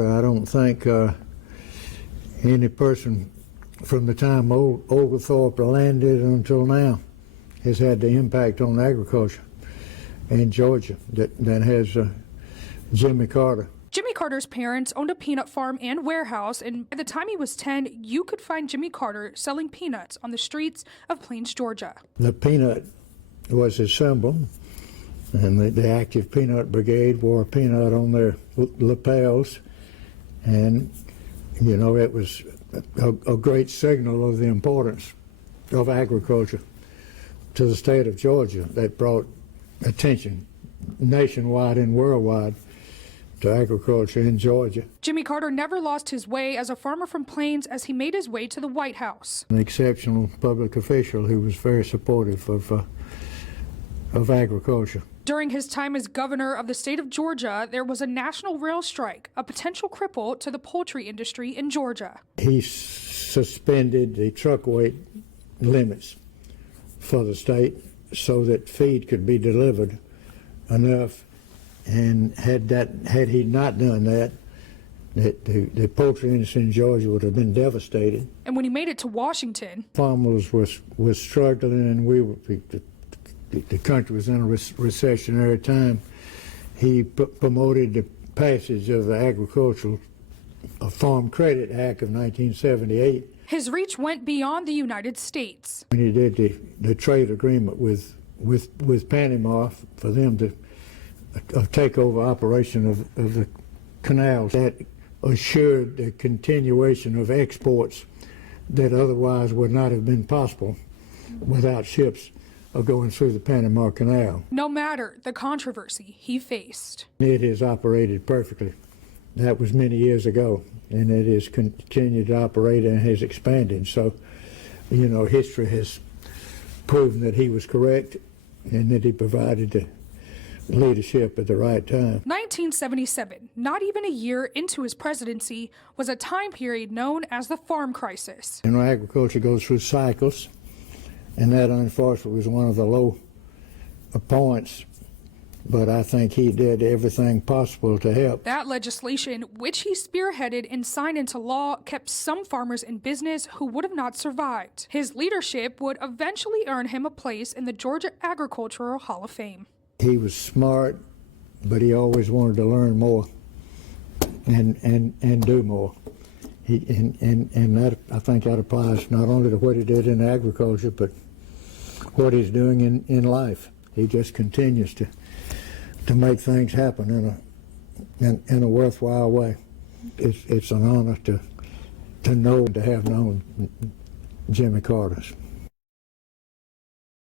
I don't think any person from the time Oglethorpe landed until now has had the impact on agriculture in Georgia that has Jimmy Carter. Jimmy Carter's parents owned a peanut farm and warehouse, and by the time he was 10, you could find Jimmy Carter selling peanuts on the streets of Plains, Georgia. The peanut was his symbol, and the active peanut brigade wore a peanut on their lapels, and you know, it was a great signal of the importance of agriculture to the state of Georgia that brought attention nationwide and worldwide to agriculture in Georgia. Jimmy Carter never lost his way as a farmer from Plains as he made his way to the White House. An exceptional public official who was very supportive of agriculture. During his time as governor of the state of Georgia, there was a national rail strike, a potential cripple to the poultry industry in Georgia. He suspended the truck weight limits for the state so that feed could be delivered enough, and had he not done that, the poultry industry in Georgia would have been devastated. And when he made it to Washington, farmers was struggling, and the country was in a recessionary time. He promoted the passage of the Agricultural Farm Credit Act of 1978. His reach went beyond the United States. When he did the trade agreement with Panama for them to take over operation of the canals, that assured the continuation of exports that otherwise would not have been possible without ships going through the Panama Canal. No matter the controversy he faced, it has operated perfectly. That was many years ago, and it has continued to operate and has expanded. So, you know, history has proven that he was correct and that he provided the leadership at the right time. 1977, not even a year into his presidency, was a time period known as the farm crisis. You know, agriculture goes through cycles, and that unfortunately was one of the low points, but I think he did everything possible to help. That legislation, which he spearheaded and signed into law, kept some farmers in business who would have not survived. His leadership would eventually earn him a place in the Georgia Agricultural Hall of Fame. He was smart, but he always wanted to learn more and do more. And that, I think that applies not only to what he did in agriculture, but what he's doing in life. He just continues to make things happen in a worthwhile way. It's an honor to know and to have known Jimmy Carter.